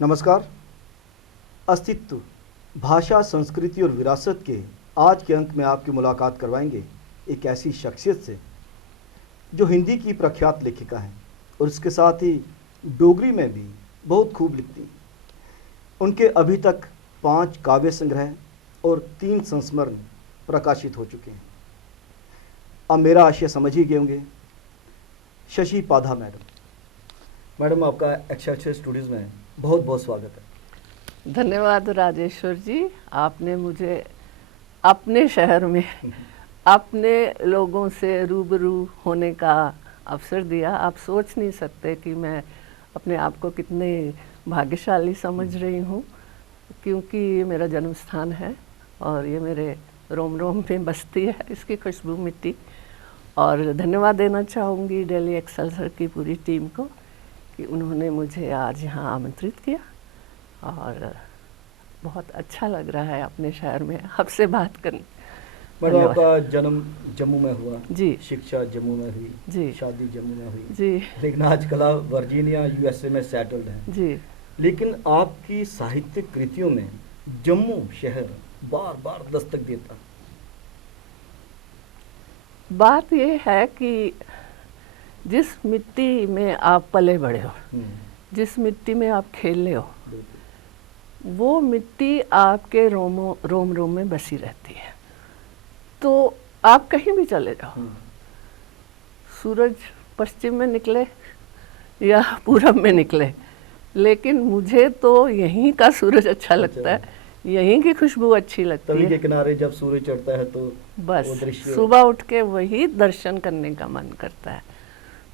नमस्कार। अस्तित्व, भाषा, संस्कृति और विरासत के आज के अंक में आपकी मुलाकात करवाएंगे एक ऐसी शख्सियत से जो हिंदी की प्रख्यात लेखिका हैं और इसके साथ ही डोगरी में भी बहुत खूब लिखती हैं। उनके अभी तक 5 काव्य संग्रह और 3 संस्मरण प्रकाशित हो चुके हैं। अब मेरा आशय समझ ही गए होंगे, शशि पाधा मैडम आपका एक्सेलसियर स्टूडियोज़ में बहुत बहुत स्वागत है। धन्यवाद राजेश्वर जी, आपने मुझे अपने शहर में अपने लोगों से रूबरू होने का अवसर दिया। आप सोच नहीं सकते कि मैं अपने आप को कितने भाग्यशाली समझ रही हूँ, क्योंकि ये मेरा जन्म स्थान है और ये मेरे रोम रोम में बसती है इसकी खुशबू मिट्टी। और धन्यवाद देना चाहूँगी डेली एक्सेलसियर की पूरी टीम को कि उन्होंने मुझे आज यहाँ आमंत्रित किया और बहुत अच्छा लग रहा है अपने शहर में आपसे बात करने। मैडम आपका जन्म जम्मू में हुआ जी, शिक्षा जम्मू में हुई जी, शादी जम्मू में हुई जी, लेकिन आजकल आप वर्जीनिया यूएसए में सेटल्ड हैं जी। लेकिन आपकी साहित्यिक कृतियों में जम्मू शहर बार बार दस्तक देता। बात ये है कि जिस मिट्टी में आप पले बड़े हो, जिस मिट्टी में आप खेले हो, वो मिट्टी आपके रोम रोम में बसी रहती है। तो आप कहीं भी चले जाओ, सूरज पश्चिम में निकले या पूरब में निकले, लेकिन मुझे तो यहीं का सूरज अच्छा लगता है, यहीं की खुशबू अच्छी लगती है। तवी के किनारे जब सूरज चढ़ता है तो बस सुबह उठ के वही दर्शन करने का मन करता है।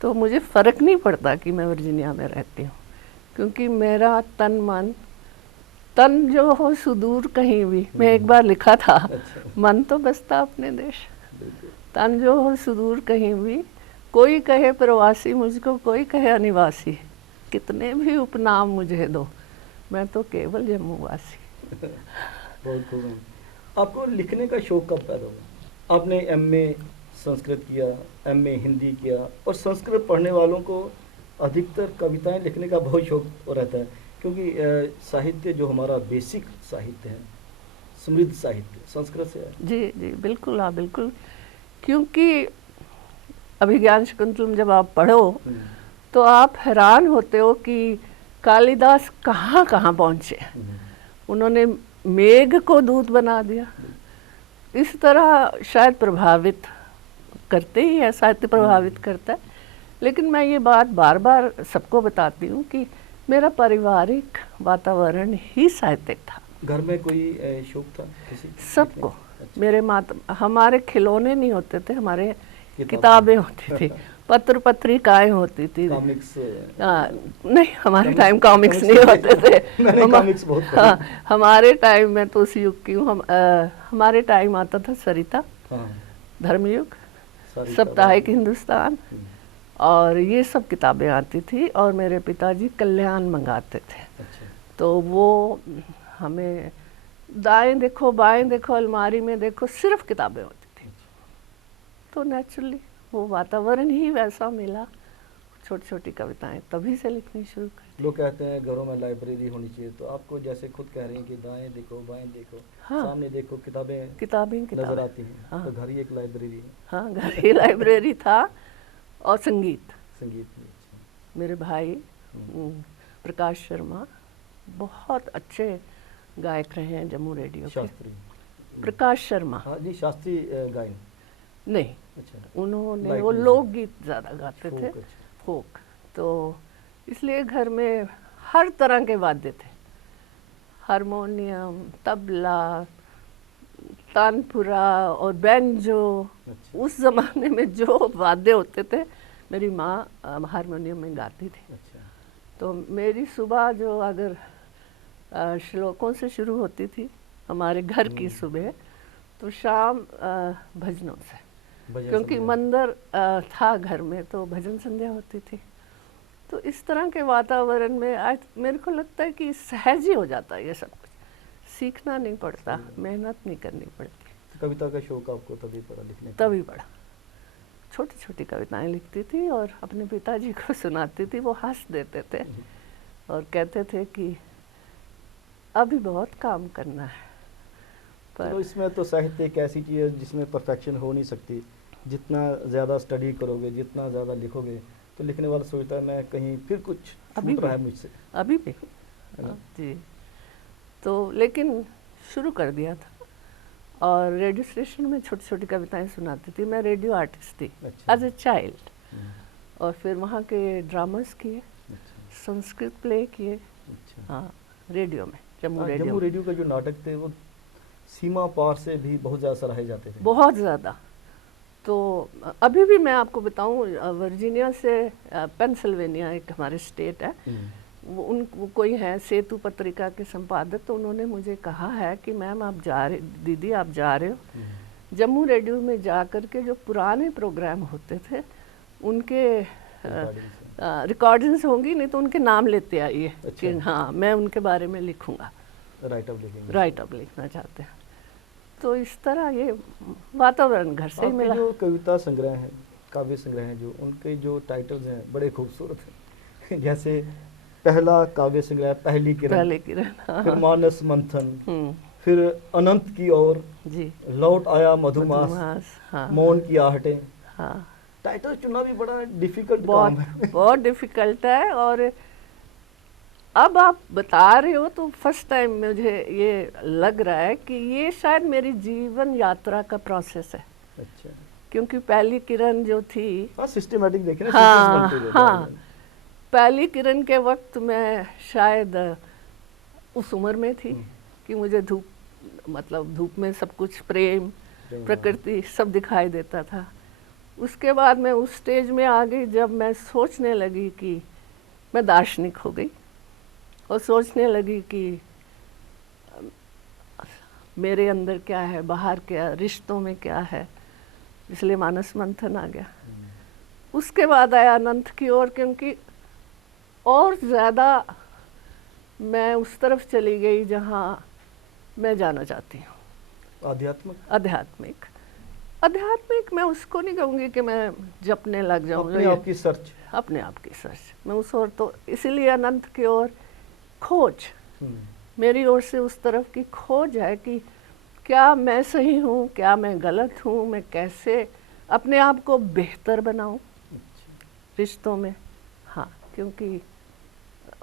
तो मुझे फ़र्क नहीं पड़ता कि मैं वर्जीनिया में रहती हूँ, क्योंकि मेरा तन जो हो सुदूर कहीं भी, मैं एक बार लिखा था, मन तो बसता अपने देश, तन जो हो सुदूर कहीं भी, कोई कहे प्रवासी मुझको, कोई कहे अनिवासी, कितने भी उपनाम मुझे दो, मैं तो केवल जम्मूवासी। बहुत खूब। आपको लिखने का शौक कब पैदा हुआ? आपने एमए संस्कृत किया, एमए हिंदी किया, और संस्कृत पढ़ने वालों को अधिकतर कविताएं लिखने का बहुत शौक रहता है, क्योंकि साहित्य जो हमारा बेसिक साहित्य है, समृद्ध साहित्य संस्कृत से है। जी जी, बिल्कुल, हाँ बिल्कुल, क्योंकि अभिज्ञान शाकुंतलम जब आप पढ़ो तो आप हैरान होते हो कि कालिदास कहाँ कहाँ पहुँचे। उन्होंने मेघ को दूत बना दिया। इस तरह शायद प्रभावित करते ही है, साहित्य प्रभावित करता है। लेकिन मैं ये बात बार बार सबको बताती हूँ कि मेरा पारिवारिक वातावरण ही साहित्यिक था। घर में कोई शौक था किसी? सबको। अच्छा। मेरे हमारे खिलौने नहीं होते थे, हमारे किताबें होती थी, पत्र पत्रिकाएं होती थी। कॉमिक्स? नहीं, हमारे टाइम कॉमिक्स नहीं होते थे। कॉमिक्स बहुत हाँ, हमारे टाइम में तो उस युग की हूँ। हमारे टाइम आता था सरिता, धर्मयुग, साप्ताहिक हिंदुस्तान, और ये सब किताबें आती थी। और मेरे पिताजी कल्याण मंगाते थे। अच्छा। तो वो हमें दाएं देखो बाएं देखो, अलमारी में देखो, सिर्फ किताबें होती थी। तो नेचुरली वो वातावरण ही वैसा मिला, छोटी छोटी कविताएं तभी से लिखनी शुरू कर दी। लोग कहते हैं घरों में लाइब्रेरी होनी चाहिए, तो आपको जैसे खुद कह रहे हैं कि दाएं देखो बाएं देखो, हाँ, सामने देखो, किताबें किताबें नजर आती हैं। हाँ, तो घर ही एक लाइब्रेरी है। हाँ, घर ही लाइब्रेरी था। और संगीत भी। मेरे भाई प्रकाश शर्मा बहुत अच्छे गायक रहे हैं जम्मू रेडियो के। शास्त्री प्रकाश शर्मा? हाँ जी, शास्त्री गायन नहीं। अच्छा। उन्होंने वो लोकगीत ज़्यादा गाते थे, फोक। तो इसलिए घर में हर तरह के वाद्य थे, हारमोनियम, तबला, तानपुरा और बैंजो। अच्छा। उस ज़माने में जो वाद्य होते थे, मेरी माँ हारमोनियम में गाती थी। अच्छा। तो मेरी सुबह जो अगर श्लोकों से शुरू होती थी हमारे घर की सुबह, तो शाम भजनों से, क्योंकि मंदिर था घर में, तो भजन संध्या होती थी। तो इस तरह के वातावरण में आज मेरे को लगता है कि सहज ही हो जाता है ये सब कुछ, सीखना नहीं पड़ता, मेहनत नहीं करनी पड़ती। तो कविता का शौक आपको तभी पड़ा लिखने? तभी पड़ा। छोटी छोटी कविताएं लिखती थी और अपने पिताजी को सुनाती थी, वो हंस देते थे और कहते थे कि अभी बहुत काम करना है, पर तो इसमें तो साहित्य एक ऐसी चीज़ है जिसमें परफेक्शन हो नहीं सकती। जितना ज़्यादा स्टडी करोगे, जितना ज़्यादा लिखोगे, तो लिखने वाला सोचता है मैं कहीं फिर कुछ अभी छूट भी रहा है मुझसे, अभी भी है ना? जी। तो लेकिन शुरू कर दिया था, और रेडियो स्टेशन में छोटी छोटी कविताएं सुनाती थी। मैं रेडियो आर्टिस्ट थी अच्छा। एज ए चाइल्ड, हम्म, और फिर वहाँ के ड्रामास किए, अच्छा संस्कृत प्ले किए। अच्छा। हाँ, रेडियो में, जम्मू हाँ, रेडियो जम्मू में। रेडियो का जो नाटक थे वो सीमा पार से भी बहुत ज़्यादा सराहे जाते थे। बहुत ज़्यादा। तो अभी भी मैं आपको बताऊं, वर्जीनिया से पेंसिल्वेनिया एक हमारे स्टेट है, वो कोई है सेतु पत्रिका के संपादक, तो उन्होंने मुझे कहा है कि मैम आप जा रहे, दीदी आप जा रहे हो जम्मू रेडियो में जा कर के जो पुराने प्रोग्राम होते थे उनके रिकॉर्डिंग्स होंगी, नहीं तो उनके नाम लेते आइए। अच्छा। कि हाँ, मैं उनके बारे में लिखूंगा, राइट अप लिखेंगे। राइट अप लिखना चाहते हैं। तो इस तरह ये वातावरण घर से ही आपके मिला। जो कविता संग्रह हैं, काव्य संग्रह हैं, जो उनके जो टाइटल्स हैं बड़े खूबसूरत हैं। जैसे पहला काव्य संग्रह पहली किरण, पहले किरण, फिर मानस मंथन, हम्म, फिर अनंत की ओर, जी, लौट आया मधुमास, मधुमास, हाँ, मौन की आहटें। हाँ, टाइटल चुनना भी बड़ा डिफिकल्ट बहुत काम है। बहुत डिफिकल्ट है। और अब आप बता रहे हो तो फर्स्ट टाइम मुझे ये लग रहा है कि ये शायद मेरी जीवन यात्रा का प्रोसेस है, अच्छा। क्योंकि पहली किरण जो थी, हाँ, सिस्टमेटिक देखे ना, हाँ, सीक्वेंस बनते गए हाँ, बाद में। पहली किरण के वक्त मैं शायद उस उम्र में थी कि मुझे धूप, मतलब धूप में सब कुछ प्रेम, प्रेम, प्रकृति सब दिखाई देता था। उसके बाद मैं उस स्टेज में आ गई जब मैं सोचने लगी कि मैं दार्शनिक हो गई, और सोचने लगी कि मेरे अंदर क्या है, बाहर क्या, रिश्तों में क्या है, इसलिए मानस मंथन आ गया। उसके बाद आया अनंत की ओर, क्योंकि और ज़्यादा मैं उस तरफ चली गई जहाँ मैं जाना चाहती हूँ। आध्यात्मिक, आध्यात्मिक, आध्यात्मिक मैं उसको नहीं कहूँगी कि मैं जपने लग जाऊँ, अपने आप की सर्च। अपने आप की सर्च मैं उस ओर, तो इसीलिए अनंत की ओर खोज, मेरी ओर से उस तरफ की खोज है कि क्या मैं सही हूँ, क्या मैं गलत हूँ, मैं कैसे अपने आप को बेहतर बनाऊँ रिश्तों में। हाँ, क्योंकि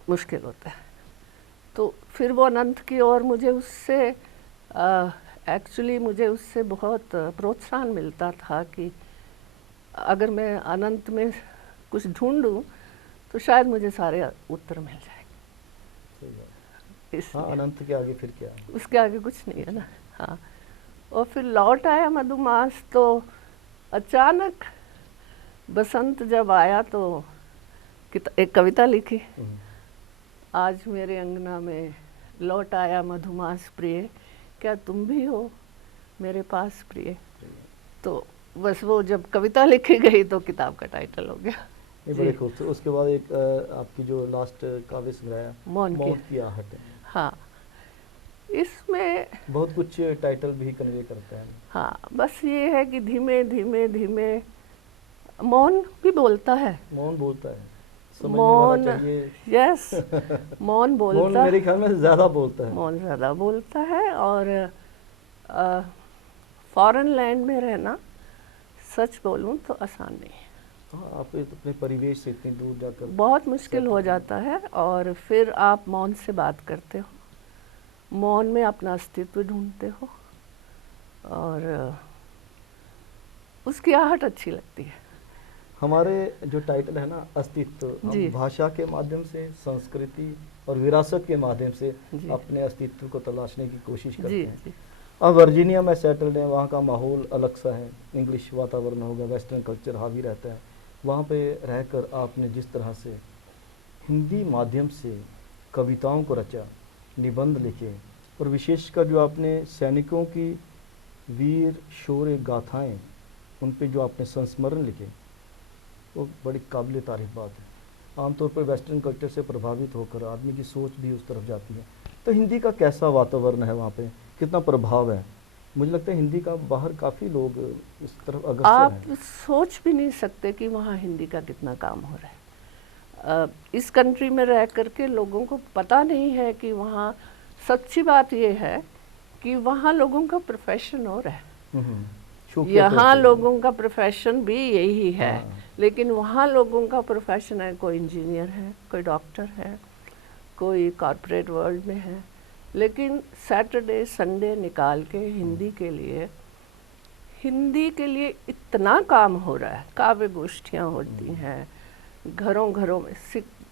मुश्किल होता है। तो फिर वो अनंत की ओर मुझे उससे एक्चुअली मुझे उससे बहुत प्रोत्साहन मिलता था कि अगर मैं अनंत में कुछ ढूंढूं तो शायद मुझे सारे उत्तर मिल जाएंगे। हाँ, अनंत के आगे फिर क्या? उसके आगे कुछ नहीं है ना। हाँ, और फिर लौट आया मधुमास, तो अचानक बसंत जब आया तो एक कविता लिखी, आज मेरे अंगना में लौट आया मधुमास प्रिय, क्या तुम भी हो मेरे पास प्रिय। तो बस वो जब कविता लिखी गई तो किताब का टाइटल हो गया। ये बड़े खूबसूरत। उसके बाद एक आपकी जो लास्ट काव्य संग्रह है मौन की आहट है। हाँ, इसमें बहुत कुछ टाइटल भी कन्वे करता है। हाँ, बस ये है कि धीमे धीमे धीमे मौन भी बोलता है। मौन बोलता है, समझने मौन, वाला चाहिए। यस, मौन बोलता, मौन मेरे ख्याल में ज़्यादा बोलता है। मौन ज़्यादा बोलता है। और फॉरेन लैंड में रहना, सच बोलूं तो आसान नहीं है। हाँ, आप अपने परिवेश से इतनी दूर जाकर बहुत मुश्किल हो जाता है, और फिर आप मौन से बात करते हो, मौन में अपना अस्तित्व ढूंढते हो, और उसकी आहट अच्छी लगती है। हमारे जो टाइटल है ना, अस्तित्व, हम भाषा के माध्यम से, संस्कृति और विरासत के माध्यम से अपने अस्तित्व को तलाशने की कोशिश करते हैं। अब वर्जीनिया में सेटल्ड है, वहाँ का माहौल अलग सा है, इंग्लिश वातावरण हो गया, वेस्टर्न कल्चर हावी रहता है। वहाँ पे रहकर आपने जिस तरह से हिंदी माध्यम से कविताओं को रचा, निबंध लिखे, और विशेषकर जो आपने सैनिकों की वीर शौर्य गाथाएं, उन पे जो आपने संस्मरण लिखे, वो बड़ी काबिल तारीफ बात है। आमतौर पर वेस्टर्न कल्चर से प्रभावित होकर आदमी की सोच भी उस तरफ जाती है। तो हिंदी का कैसा वातावरण है वहाँ पे, कितना प्रभाव है? मुझे लगता है हिंदी का बाहर काफ़ी लोग इस तरफ अग्रसर हैं। आप सोच भी नहीं सकते कि वहाँ हिंदी का कितना काम हो रहा है। इस कंट्री में रह करके लोगों को पता नहीं है कि वहाँ सच्ची बात ये है कि वहाँ लोगों का प्रोफेशन और है, शौक के यहाँ तौर पे। लोगों का प्रोफेशन भी यही है, हाँ। लेकिन वहाँ लोगों का प्रोफेशन है, कोई इंजीनियर है, कोई डॉक्टर है, कोई कॉर्पोरेट वर्ल्ड में है, लेकिन सैटरडे संडे निकाल के हिंदी के लिए इतना काम हो रहा है। काव्य गोष्ठियाँ होती हैं, घरों घरों में,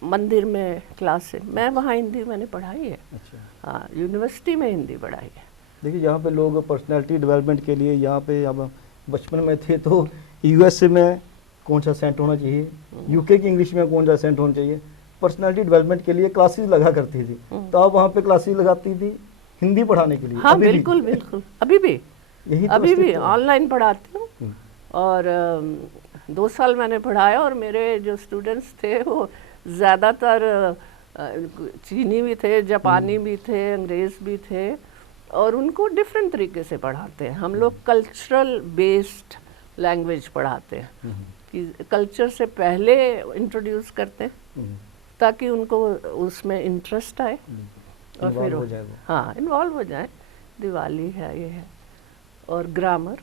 मंदिर में क्लासेस, मैं वहाँ हिंदी मैंने पढ़ाई है। अच्छा। हाँ, यूनिवर्सिटी में हिंदी पढ़ाई है। देखिए यहाँ पे लोग पर्सनालिटी डेवलपमेंट के लिए, यहाँ पे अब बचपन में थे तो यूएसए में कौन सा सेंट होना चाहिए, यूके की इंग्लिश में कौन सा सेंट होना चाहिए, पर्सनालिटी डेवलपमेंट के लिए क्लासेस लगा करती थी। तो आप वहाँ पे क्लासेस लगाती थी हिंदी पढ़ाने के लिए? हाँ बिल्कुल बिल्कुल, अभी भी यही तो अभी भी अस्तित्व है। ऑनलाइन पढ़ाती हूँ। और 2 साल मैंने पढ़ाया, और मेरे जो स्टूडेंट्स थे वो ज़्यादातर चीनी भी थे, जापानी भी थे, अंग्रेज़ भी थे, और उनको डिफरेंट तरीके से पढ़ाते हैं। हम लोग कल्चरल बेस्ड लैंग्वेज पढ़ाते हैं, कि कल्चर से पहले इंट्रोड्यूस करते हैं ताकि उनको उसमें इंटरेस्ट आए और फिर हो जाए वो। हाँ इन्वॉल्व हो जाए। दिवाली है, ये है, और ग्रामर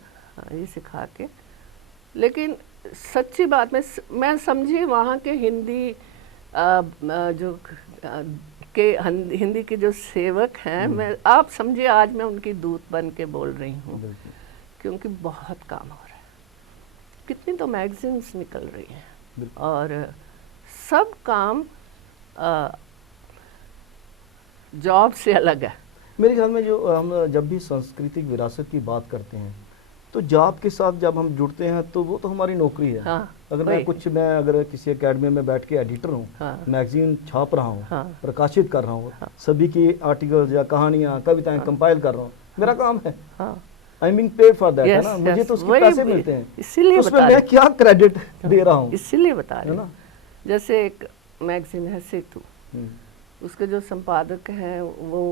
ये सिखा के। लेकिन सच्ची बात में मैं समझी वहाँ के हिंदी हिंदी के जो सेवक हैं, मैं आप समझिए आज मैं उनकी दूत बन के बोल रही हूँ, क्योंकि बहुत काम हो रहा है। कितनी तो मैगजीन्स निकल रही हैं, और सब काम जॉब से अलग है। मेरे ख्याल में जो हम जब भी सांस्कृतिक विरासत की बात करते हैं तो जॉब के साथ जब हम जुड़ते हैं तो वो तो हमारी नौकरी है। हाँ, अगर मैं अगर किसी एकेडमी में बैठ के एडिटर हूँ, हाँ, मैगजीन छाप रहा हूँ, हाँ, प्रकाशित कर रहा हूँ, हाँ, सभी की आर्टिकल्स या कहानियाँ कविताएं कंपाइल कर रहा हूँ, मेरा काम है। हाँ, I mean paid for that, है Yes, ना, मुझे yes, तो उसके वही पैसे भी- मिलते हैं, इसीलिए उसमें बता मैं रही क्या क्रेडिट दे रहा हूँ, इसीलिए बता रही है हूँ। ना। जैसे एक मैगजीन है सेतु, उसके जो संपादक हैं वो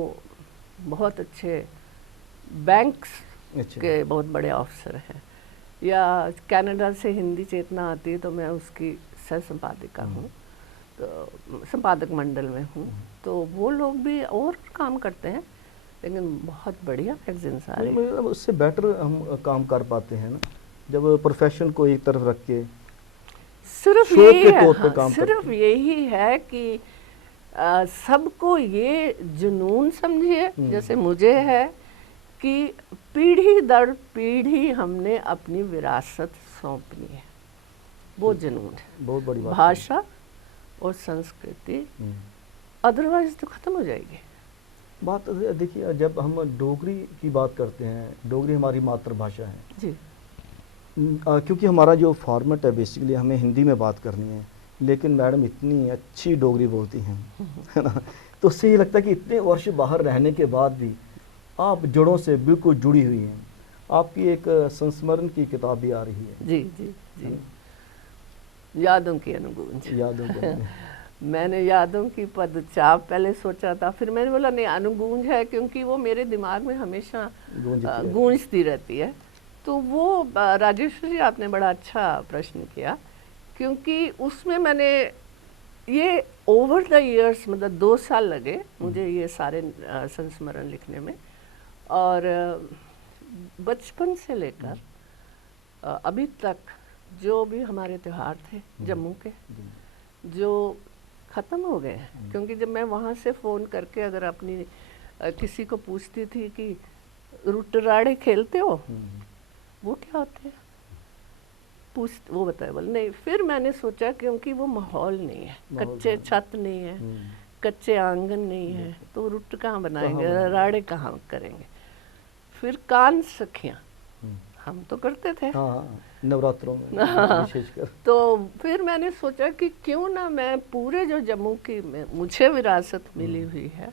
बहुत अच्छे बैंक्स अच्छा। के बहुत बड़े ऑफिसर हैं। या कनाडा से हिंदी चेतना आती है तो मैं उसकी सह संपादिका हूँ, तो संपादक मंडल में हूँ। तो वो लोग भी और काम करते हैं, लेकिन बहुत बढ़िया मैगजीन्स आ रही हैं। मतलब उससे बेटर हम काम कर पाते हैं ना, जब प्रोफेशन को एक तरफ रख के सिर्फ शौक यही के है, तौर पे हाँ, काम सिर्फ करते यही है कि सबको ये जुनून समझिए, जैसे मुझे है, कि पीढ़ी दर पीढ़ी हमने अपनी विरासत सौंपनी है, वो जुनून है। बहुत बड़ी बात है। भाषा और संस्कृति अदरवाइज तो खत्म हो जाएगी। बात देखिए, जब हम डोगरी की बात करते हैं, डोगरी हमारी मातृभाषा है जी, क्योंकि हमारा जो फॉर्मेट है बेसिकली हमें हिंदी में बात करनी है, लेकिन मैडम इतनी अच्छी डोगरी बोलती हैं, है ना, तो उससे ये लगता है कि इतने वर्ष बाहर रहने के बाद भी आप जड़ों से बिल्कुल जुड़ी हुई हैं। आपकी एक संस्मरण की किताब भी आ रही है। जी जी जी, यादों की अनुगूंज। यादों को मैंने यादों की पदचाप पहले सोचा था, फिर मैंने बोला नहीं, अनुगूंज है, क्योंकि वो मेरे दिमाग में हमेशा गूंजती रहती है। तो वो राजेश्वर जी, आपने बड़ा अच्छा प्रश्न किया, क्योंकि उसमें मैंने ये ओवर द इयर्स, मतलब 2 साल लगे मुझे ये सारे संस्मरण लिखने में, और बचपन से लेकर अभी तक जो भी हमारे त्योहार थे जम्मू के, जो ख़त्म हो गए हैं। क्योंकि जब मैं वहाँ से फ़ोन करके अगर अपनी किसी को पूछती थी कि रुटराड़े खेलते हो, वो क्या होते हैं, वो बताए, बोले नहीं। फिर मैंने सोचा क्योंकि वो माहौल नहीं है, कच्चे छत नहीं है, कच्चे आंगन नहीं है, तो रुट कहाँ बनाएंगे, राड़े कहाँ करेंगे। फिर कान सखियाँ हम तो करते थे, नवरात्रों में विशेषकर। तो फिर मैंने सोचा कि क्यों ना मैं पूरे जो जम्मू की मुझे विरासत मिली हुई है,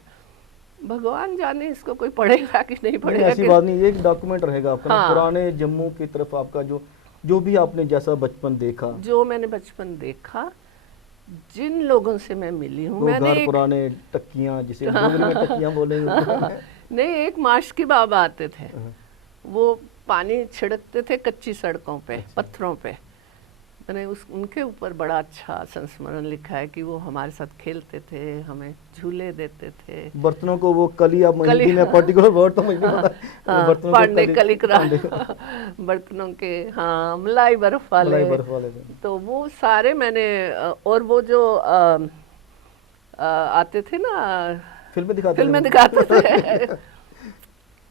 भगवान जाने इसको कोई पढ़ेगा कि नहीं पढ़ेगा, ऐसी बात नहीं, एक डॉक्यूमेंट रहेगा आपका। हाँ, पुराने जम्मू की तरफ आपका जो भी आपने जैसा बचपन देखा, जो मैंने बचपन देखा, जिन लोगों से मैं मिली हूँ, मैंने घर पुराने टक्कियाँ, जिसे डोगरी में टक्कियाँ बोलेंगे, नहीं, एक माशकी बाबा आते थे, वो पानी छिड़कते थे कच्ची सड़कों पे, पत्थरों पे, मैंने उनके ऊपर बड़ा अच्छा संस्मरण लिखा है कि वो हमारे साथ खेलते थे, हमें झूले देते थे। बर्तनों को वो कली, अब हिंदी में पर्टिकुलर वर्ड तो मुझे नहीं पता। हाँ, बर्तनों पांडे को कलिकरा बर्तनों के, हाँ, मलाई बर्फ वाले, बर्फ वाले तो वो सारे मैंने और वो जो आते थे ना, फिल्में दिखाते थे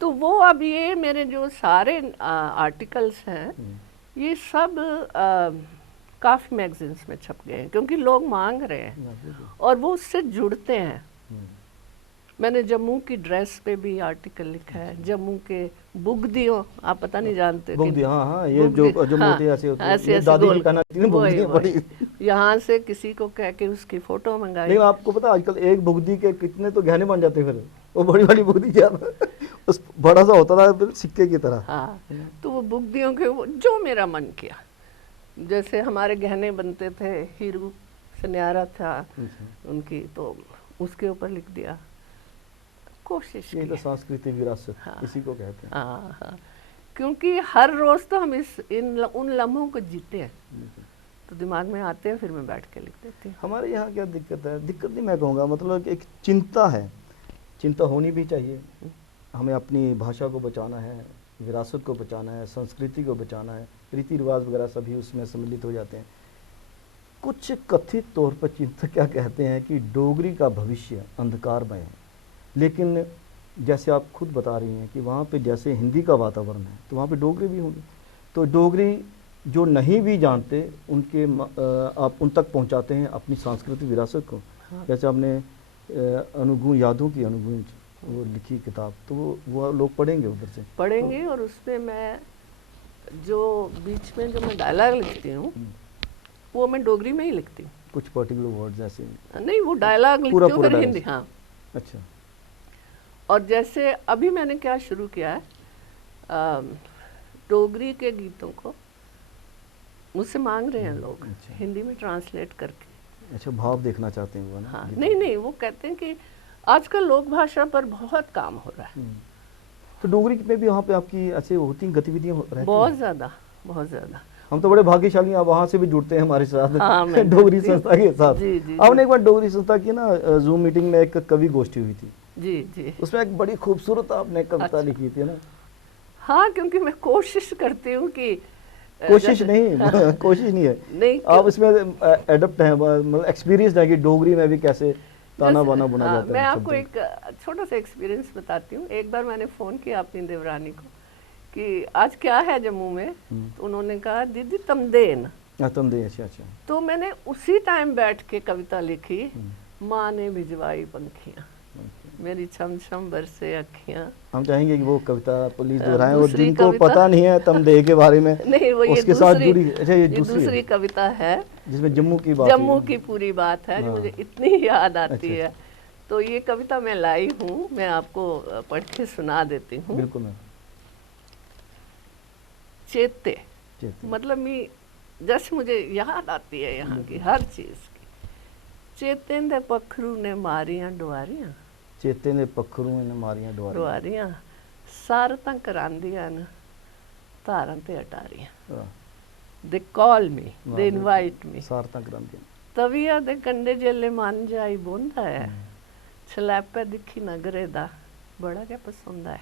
तो वो अब ये मेरे जो सारे आर्टिकल्स हैं ये सब काफ़ी मैगजीन्स में छप गए हैं, क्योंकि लोग मांग रहे हैं और वो उससे जुड़ते हैं। मैंने जम्मू की ड्रेस पे भी आर्टिकल लिखा है, जम्मू के बुगदियों, आप पता नहीं जानते बुगदी, हाँ हाँ, ये जो मोती ऐसे होते हैं, ये दादी भी कहना थी ना, बुगदियां पड़ी। यहाँ से किसी को कह के उसकी फोटो मंगाई। नहीं, आपको पता आजकल एक बुगदी के कितने तो गहने बन जाते हैं, फिर वो बड़ी बड़ी बुगदी क्या उस बड़ा सा होता था सिक्के की तरह। हाँ, तो वो बुगदियों के जो मेरा मन किया, जैसे हमारे गहने बनते थे, हीरू सन्यारा था उनकी, तो उसके ऊपर लिख दिया। कोशिश ये की तो सांस्कृतिक विरासत, हाँ, इसी को कहते हैं। हाँ हाँ, क्योंकि हर रोज तो हम उन लम्हों को जीते हैं, तो दिमाग में आते हैं, फिर मैं बैठ के लिख देती हूँ। हमारे यहाँ क्या दिक्कत है, दिक्कत नहीं मैं कहूँगा, मतलब एक चिंता है, चिंता होनी भी चाहिए। हमें अपनी भाषा को बचाना है, विरासत को बचाना है, संस्कृति को बचाना है, रीति रिवाज वगैरह सभी उसमें सम्मिलित हो जाते हैं। कुछ कथित तौर पर चिंतक क्या कहते हैं कि डोगरी का भविष्य अंधकारमय है, लेकिन जैसे आप खुद बता रही हैं कि वहाँ पे जैसे हिंदी का वातावरण है तो वहाँ पे डोगरी भी होगी, तो डोगरी जो नहीं भी जानते उनके आप उन तक पहुँचाते हैं अपनी सांस्कृतिक विरासत को। हाँ। जैसे आपने अनुगूंज, यादों की अनुगूंज वो लिखी किताब, तो वो लोग पढ़ेंगे, उधर से पढ़ेंगे। और उसमें मैं जो बीच में जो मैं डायलॉग लिखती हूँ वो मैं डोगरी में ही लिखती हूँ, कुछ पर्टिकुलर वर्ड्स ऐसे नहीं, वो डायलॉग लिखती हूँ, फिर हिंदी। हाँ, अच्छा। और जैसे अभी मैंने क्या शुरू किया है, डोगरी के गीतों को मुझसे मांग रहे हैं लोग, अच्छा। हिंदी में ट्रांसलेट करके। अच्छा, भाव देखना चाहते हैं वो ना? हाँ, नहीं, वो कहते हैं कि आजकल लोक भाषा पर बहुत काम हो रहा है। तो डोगरी में भी वहाँ पे आपकी ऐसे होती गतिविधियाँ रहती हैं? बहुत ज़्यादा, बहुत ज़्यादा। हम तो बड़े भाग्यशाली हैं, वहाँ से भी जुड़ते हैं हमारे साथ। हाँ, डोगरी संस्था के साथ। जी, जी, आपने एक बार डोगरी संस्था की ना जूम मीटिंग में एक कवि गोष्ठी हुई थी। जी जी, उसमें एक बड़ी खूबसूरत आपने कविता लिखी थी ना? हाँ, क्योंकि मैं कोशिश करती हूँ कि कोशिश नहीं कोशिश नहीं है, नहीं, आप इसमें एडप्ट हैं, मतलब एक्सपीरियंस है कि डोगरी में भी कैसे ताना बाना बुना जाता है। मैं आपको एक छोटा सा एक्सपीरियंस बताती हूँ। एक बार मैंने फ़ोन किया अपनी देवरानी को कि आज क्या है जम्मू में, तो उन्होंने कहा दीदी तमदेन। तमदेन, अच्छा अच्छा। तो मैंने उसी टाइम बैठ के कविता लिखी, माँ ने भिजवाई पंखियाँ, मेरी छम छम बरसे अखियाँ। हम चाहेंगे कि वो कविता प्लीज दोहराएं, और जिनको पता नहीं है तमदेह के बारे में नहीं, वो उसके साथ जुड़ी। अच्छा, ये दूसरी कविता है जिसमें जम्मू की पूरी बात है, जो मुझे इतनी याद आती है। तो ये कविता मैं लाई हूँ, मैं आपको पढ़ के सुना देती हूँ। बिल्कुल मैम। चेते, मतलब जैसे मुझे याद आती है यहाँ की हर चीज़ की। चेते दे पखरू ने मारियां डुआरियां, चेते ने पखरू ने मारियां डुआरियां, सारतां करांदियां न तारां ते अटारियां। They call me, they invite me, सारतां करांदियां। तविया दे कंडे जेले मान जाई बोंदा है, छलैपे दिखी नगरे दा बड़ा क्या पसंद है।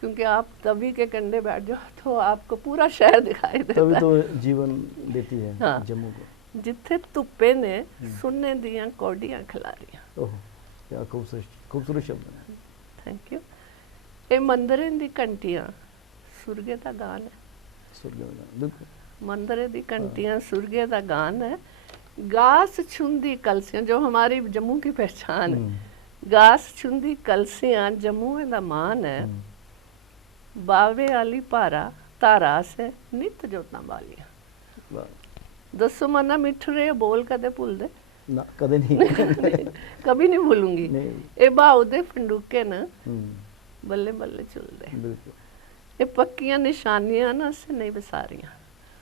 क्योंकि आप तवी के कंडे बैठ जाओ तो आपको पूरा शहर दिखाई देता है। तभी तो जीवन देती है। हाँ। जम्मू को जिथे तुप्पे ने सुनने दियां कौडियां खिलारियां। ओह, क्या खूबसूरत शब्द है। Thank you. ए मंदिरें दी घंटियां सुरगे दा गान है। सुरगे दा गान, बिल्कुल। मंदिरें दी घंटियां सुरगे दा गान है। गास छुंदी कलसियां, जो हमारी जम्मू की पहचान है, गास छुंदी कलसियां जम्मू दा मान है। बावे आली पारा तारा से नित जोतां बालियां। दसो मना मिठरे बोल कदे भूल दे ना, कदे नहीं कभी नहीं भूलूंगी। ए बाऊ दे फंडूके न बल्ले बल्ले चुल दे। ये पक्कियां निशानियां ना से नहीं बसारियां,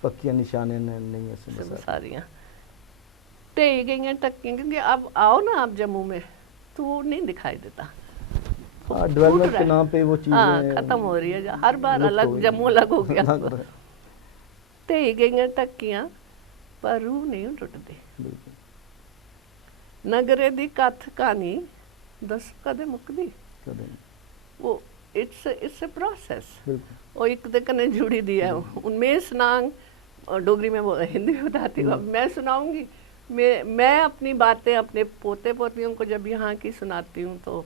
पक्कियां निशानियां नहीं ऐसे बसारियां। टेई गई टक्कियां, क्योंकि अब आओ ना आप जम्मू में तो वो नहीं दिखाई देता। डेवलपमेंट के नाम पे वो चीजें खत्म हो रही है, हर बार अलग जम्मू अलग हो गया। टेई गई टक्कियां पर रूह नहीं टुटदी। बिल्कुल। नगरे दी कथ कहानी दस कदे मुकदी। कदे वो इट्स ए प्रोसेस। बिल्कुल। वो एक दे कने जुड़ी दी है उनमें सुनांग और डोगरी में वो हिंदी में बताती हूँ। अब मैं सुनाऊंगी, मैं अपनी बातें अपने पोते पोतियों को जब यहाँ की सुनाती हूँ तो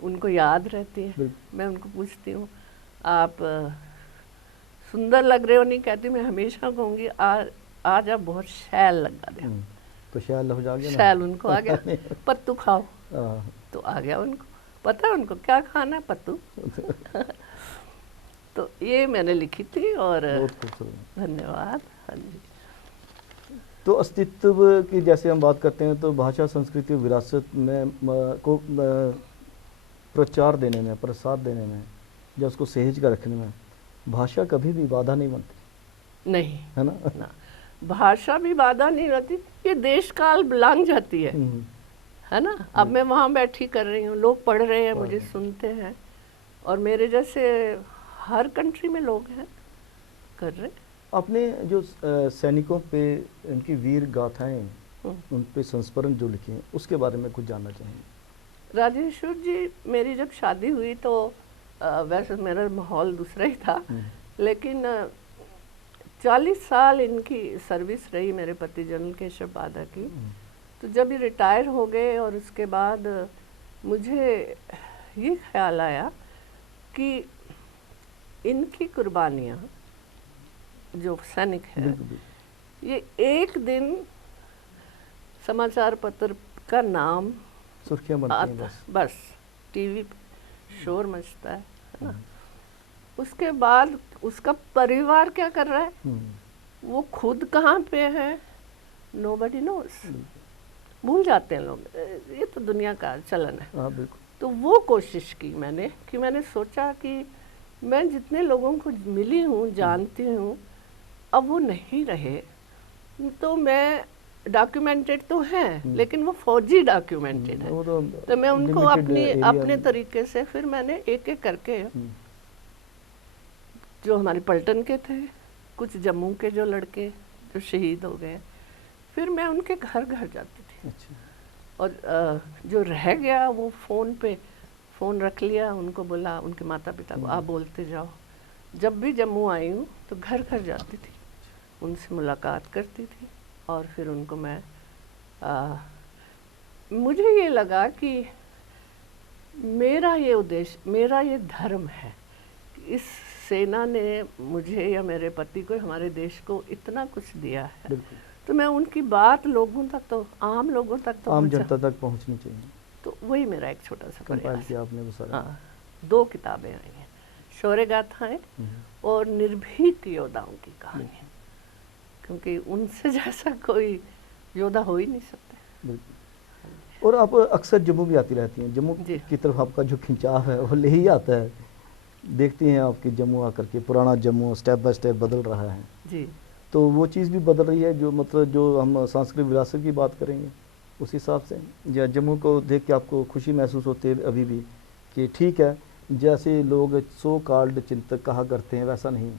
उनको याद रहती है। मैं उनको पूछती हूँ आप सुंदर लग रहे हो, नहीं कहती, मैं हमेशा कहूँगी आज आप बहुत शैल लगा दे। तो शैल हो जाएगा ना, शैल उनको आ गया। पत्तू खाओ हाँ। तो आ गया उनको, पता है उनको क्या खाना है, पत्तू। तो ये मैंने लिखी थी और बहुत खूबसूरत, धन्यवाद। हाँ जी। तो अस्तित्व की जैसे हम बात करते हैं तो भाषा संस्कृति और विरासत में को प्रचार देने में, प्रसार देने में, या उसको सहेज कर रखने में भाषा कभी भी बाधा नहीं बनती, नहीं है ना? ना, भाषा भी बाधा नहीं रहती, ये देश काल लांग जाती है ना। अब मैं वहाँ बैठी कर रही हूँ, लोग पढ़ रहे हैं, मुझे सुनते हैं, और मेरे जैसे हर कंट्री में लोग हैं कर रहे। आपने जो सैनिकों पे उनकी वीर गाथाएं, उन पे संस्मरण जो लिखे हैं, उसके बारे में कुछ जानना चाहेंगे? राजेश्वर जी, मेरी जब शादी हुई तो वैसे मेरा माहौल दूसरा ही था, लेकिन 40 साल इनकी सर्विस रही मेरे पति जनरल केशव बाधा की। तो जब ये रिटायर हो गए और उसके बाद मुझे ये ख्याल आया कि इनकी कुर्बानियाँ जो सैनिक है, ये एक दिन समाचार पत्र का नाम सुर्खियां बनती हैं, बस टीवी पे शोर मचता है ना। उसके बाद उसका परिवार क्या कर रहा है, वो खुद कहाँ पे है, नोबडी नोस, भूल जाते हैं लोग, ये तो दुनिया का चलन है। बिल्कुल। तो वो कोशिश की मैंने कि मैंने सोचा कि मैं जितने लोगों को मिली हूँ, जानती हूँ, अब वो नहीं रहे, तो मैं डॉक्यूमेंटेड तो हैं, लेकिन वो फौजी डॉक्यूमेंटेड है, तो मैं उनको अपने तरीके से फिर मैंने एक एक करके, जो हमारे पलटन के थे, कुछ जम्मू के जो लड़के जो शहीद हो गए, फिर मैं उनके घर घर जाती थी। अच्छा। और जो रह गया वो फ़ोन पे फ़ोन रख लिया, उनको बोला, उनके माता पिता को, आप बोलते जाओ। जब भी जम्मू आई हूँ तो घर घर जाती थी, उनसे मुलाकात करती थी, और फिर उनको मैं मुझे ये लगा कि मेरा ये उद्देश्य, मेरा ये धर्म है, इस सेना ने मुझे या मेरे पति को, हमारे देश को इतना कुछ दिया है, तो मैं उनकी बात लोगों तक, तो आम लोगों तक, तो आम जनता तक पहुंचनी चाहिए। तो वही मेरा एक छोटा सा प्रयास किया आपने वो सारा। हाँ, 2 किताबें आई हैं, शौर्य गाथाएं और निर्भीक योद्धाओं की कहानी, क्योंकि उनसे जैसा कोई योद्धा हो ही नहीं सकते। और आप अक्सर जम्मू भी आती रहती हैं, जम्मू की तरफ आपका जो खिंचाव है वो ले ही आता है, देखती हैं आपकी जम्मू आकर के, पुराना जम्मू स्टेप बाय स्टेप बदल रहा है जी। तो वो चीज़ भी बदल रही है, जो मतलब जो हम सांस्कृतिक विरासत की बात करेंगे उस हिसाब से, या जम्मू को देख के आपको खुशी महसूस होती है अभी भी कि ठीक है, जैसे लोग सो कॉल्ड चिंतक कहा करते हैं वैसा नहीं,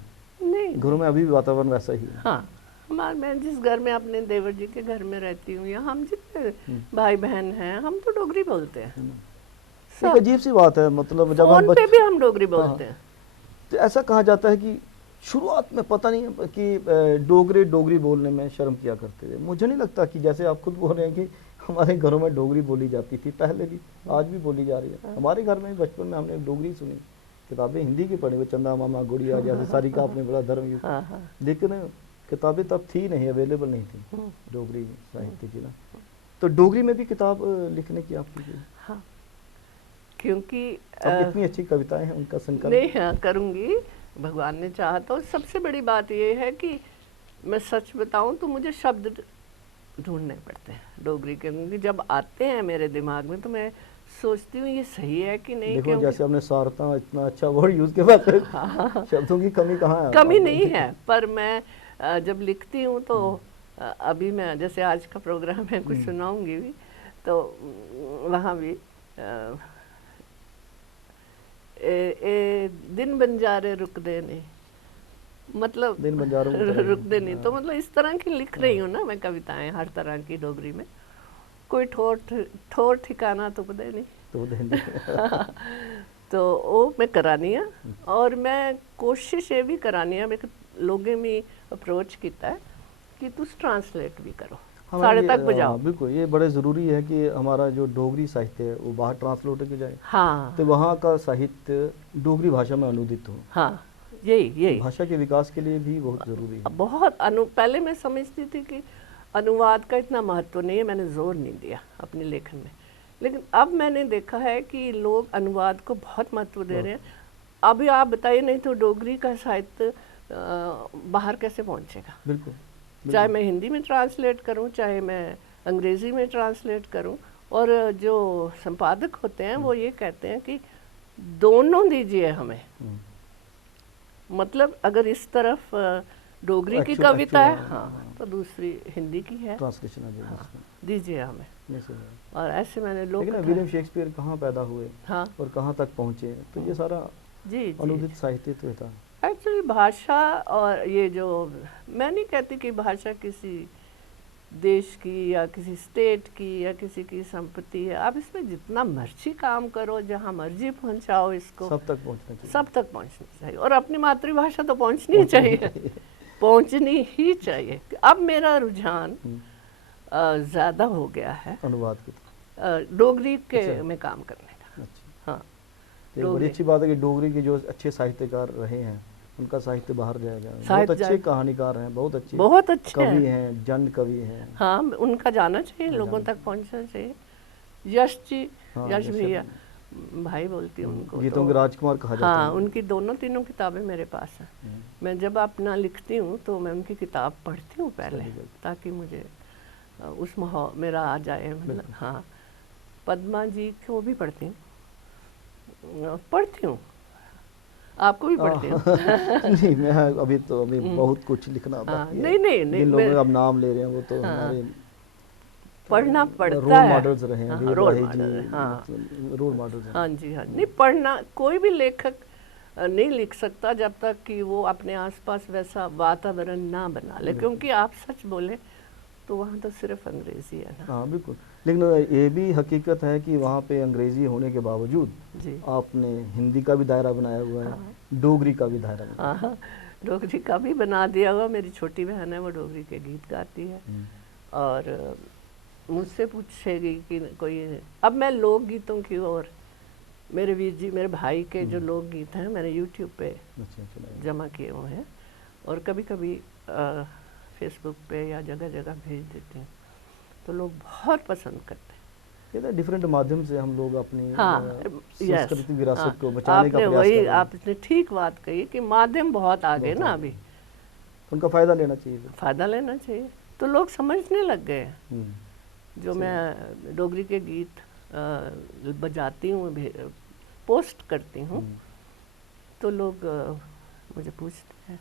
घरों में अभी भी वातावरण वैसा ही है। हाँ, मैं जिस घर में अपने देवर जी के घर में रहती हूँ, या हम जितने भाई बहन हैं, हम तो डोगरी बोलते हैं। एक अजीब सी बात है, मतलब जब हम पे भी हम डोगरी बोलते हैं। तो ऐसा कहा जाता है कि शुरुआत में पता नहीं कि डोगरी बोलने में शर्म किया करते थे। मुझे नहीं लगता कि जैसे आप खुद बोल रहे हैं कि हमारे घरों में डोगरी बोली जाती थी पहले भी, आज भी बोली जा रही है। हमारे घर में बचपन में हमने डोगरी सुनी, किताबें हिंदी की पढ़ी, चंदा मामा गुड़िया जैसे सारी का आपने बड़ा धर्म, लेकिन किताबें तब थी नहीं, अवेलेबल नहीं थी डोगरी साहित्य की ना। तो डोगरी में भी किताब लिखने की आपकी, हाँ, क्योंकि इतनी अच्छी कविताएं हैं, उनका संकलन नहीं, हाँ करूँगी, भगवान ने चाहा तो। सबसे बड़ी बात ये है कि मैं सच बताऊं तो मुझे शब्द ढूंढने पड़ते हैं डोगरी के, क्योंकि जब आते हैं मेरे दिमाग में तो मैं सोचती हूँ ये सही है कि नहीं। देखो जैसे आपने सारता इतना अच्छा वर्ड यूज किया, शब्दों की कमी कहाँ है? कमी नहीं है, पर मैं जब लिखती हूँ तो अभी मैं जैसे आज का प्रोग्राम है कुछ सुनाऊंगी भी, तो वहाँ भी ए दिन बंजारे रुकदे ने, मतलब दिन बंजारों की तरह ही। रुकते नहीं। तो मतलब इस तरह की लिख रही हूँ ना मैं कविताएं, हर तरह की डोगरी में। कोई ठोर ठिकाना तो पता ही नहीं। तो देंगे। तो वो मैं करानी है, और मैं कोशिश ये भी करानी है, मैं लोगों में अप्रोच किया है कि तुम ट्रांसलेट भी करो, हाँ साढ़े ये तक बजाओ। बिल्कुल ये बड़े ज़रूरी है कि हमारा जो डोगरी साहित्य है वो बाहर ट्रांसलेट हो जाए, हाँ तो वहाँ का साहित्य डोगरी भाषा में अनुदित हो। हाँ, यही भाषा के विकास के लिए भी बहुत ज़रूरी है। बहुत पहले मैं समझती थी कि अनुवाद का इतना महत्व नहीं है, मैंने जोर नहीं दिया अपने लेखन में। लेकिन अब मैंने देखा है कि लोग अनुवाद को बहुत महत्व दे रहे हैं। अभी आप बताइए, नहीं तो डोगरी का साहित्य बाहर कैसे पहुंचेगा? बिल्कुल, चाहे मैं हिंदी में ट्रांसलेट करूं, चाहे मैं अंग्रेज़ी में ट्रांसलेट करूं, और जो संपादक होते हैं वो ये कहते हैं कि दोनों दीजिए हमें। मतलब अगर इस तरफ डोगरी की कविता है, हाँ, तो दूसरी हिंदी की है, ट्रांसलेशन हाँ, दीजिए हमें। नहीं सही। और ऐसे मैंने लोग लेकिन विलियम शेक्सपियर कहाँ पैदा हुए, हाँ, और कहाँ तक पहुँचे, तो ये सारा जी अनुदित साहित्य तो था। एक्चुअली भाषा, और ये जो, मैं नहीं कहती कि भाषा किसी देश की या किसी स्टेट की या किसी की संपत्ति है। आप इसमें जितना मर्जी काम करो, जहाँ मर्जी पहुँचाओ इसको, सब तक पहुँचना चाहिए। सब तक पहुँचनी चाहिए। और अपनी मातृभाषा तो पहुँचनी चाहिए, पहुँचनी ही चाहिए। अब मेरा रुझान ज़्यादा हो गया है अनुवाद की, डोगरी के में काम करने का। अच्छा, हाँ, तो बड़ी अच्छी बात है कि डोगरी के जो अच्छे साहित्यकार रहे हैं उनका साहित्य बाहर जाएगा। बहुत साहित्य अच्छे कहानीकार हैं, बहुत अच्छे हैं। कवि हैं, जन कवि हैं। हाँ, उनका जाना चाहिए, लोगों तक पहुंचना चाहिए। यश जी, हाँ, यश भैया, भाई बोलती हूँ उनको, गीतों के राजकुमार कहा जाता हाँ, है। उनकी दोनों तीनों किताबें मेरे पास हैं। मैं जब अपना लिखती हूँ तो मैं उनकी किताब पढ़ती हूँ पहले, ताकि मुझे उस मेरा आ जाए, मतलब। हाँ, पद्मा जी को भी पढ़ती हूँ, आपको भी पढ़ती हूँ। नहीं, मैं अभी बहुत कुछ लिखना बाकी है। नहीं, जिन लोगों का आप नाम ले रहे हैं वो तो हमारे पढ़ना पड़ता रोल है, मॉडल्स रहे हैं, रोल मॉडल, हाँ, रोल मॉडल्स हैं। हाँ जी, हाँ। नहीं, पढ़ना, कोई भी लेखक नहीं लिख सकता जब तक कि वो अपने आसपास वैसा वातावरण ना बना ले, क्योंकि आप सच बोले तो वहाँ तो सिर्फ अंग्रेजी है ना। हाँ बिल्कुल, लेकिन ये भी हकीकत है कि वहाँ पे अंग्रेजी होने के बावजूद जी आपने हिंदी का भी दायरा बनाया हुआ है, डोगरी का भी दायरा बनाया। हाँ, डोगरी का भी बना दिया हुआ। मेरी छोटी बहन है, वो डोगरी के गीत गाती है, और मुझसे पूछेगी कि कोई, अब मैं लोकगीतों की ओर, मेरे वीर जी, मेरे भाई के जो लोकगीत हैं मैंने यूट्यूब पे जमा किए हुए हैं, और कभी कभी फेसबुक पे या जगह जगह भेज देती हूँ, तो लोग बहुत पसंद करते हैं। ये डिफरेंट माध्यम से हम लोग अपनी संस्कृति विरासत हाँ, को बचाने का प्रयास कर रहे हैं। आपने ठीक बात कही कि माध्यम बहुत आगे ना अभी, उनका फ़ायदा लेना चाहिए, फ़ायदा लेना चाहिए। तो लोग समझने लग गए हैं। जो मैं डोगरी के गीत बजाती हूँ, पोस्ट करती हूँ, तो लोग मुझे पूछते हैं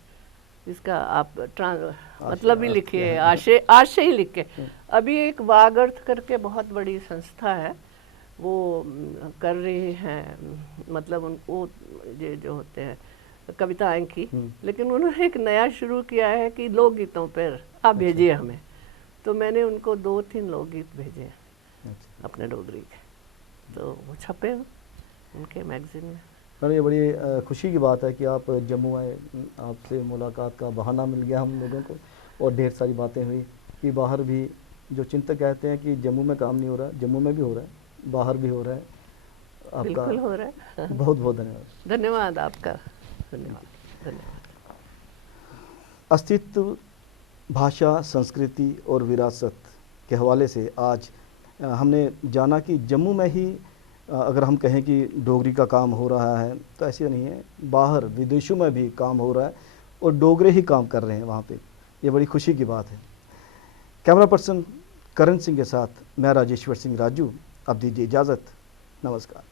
इसका आप मतलब भी लिखिए, आशय ही लिखे। अभी एक वागर्थ करके बहुत बड़ी संस्था है, वो कर रही हैं, मतलब वो जो होते हैं कविताएं की, लेकिन उन्होंने एक नया शुरू किया है कि लोकगीतों पर आप भेजिए हमें। तो मैंने उनको 2-3 लोकगीत भेजे हैं अपने डोगरी के, तो वो छपे उनके मैगजीन में। और ये बड़ी खुशी की बात है कि आप जम्मू आए, आपसे मुलाकात का बहाना मिल गया हम लोगों को, और ढेर सारी बातें हुई कि बाहर भी जो चिंतक कहते हैं कि जम्मू में काम नहीं हो रहा, जम्मू में भी हो रहा है, बाहर भी हो रहा है। आपका बिल्कुल हो रहा है। बहुत बहुत धन्यवाद। धन्यवाद आपका, धन्यवाद। अस्तित्व, भाषा, संस्कृति और विरासत के हवाले से आज हमने जाना कि जम्मू में ही अगर हम कहें कि डोगरी का काम हो रहा है, तो ऐसे नहीं है, बाहर विदेशों में भी काम हो रहा है और डोगरे ही काम कर रहे हैं वहाँ पे। ये बड़ी खुशी की बात है। कैमरा पर्सन करण सिंह के साथ मैं राजेश्वर सिंह राजू, अब दीजिए इजाज़त। नमस्कार।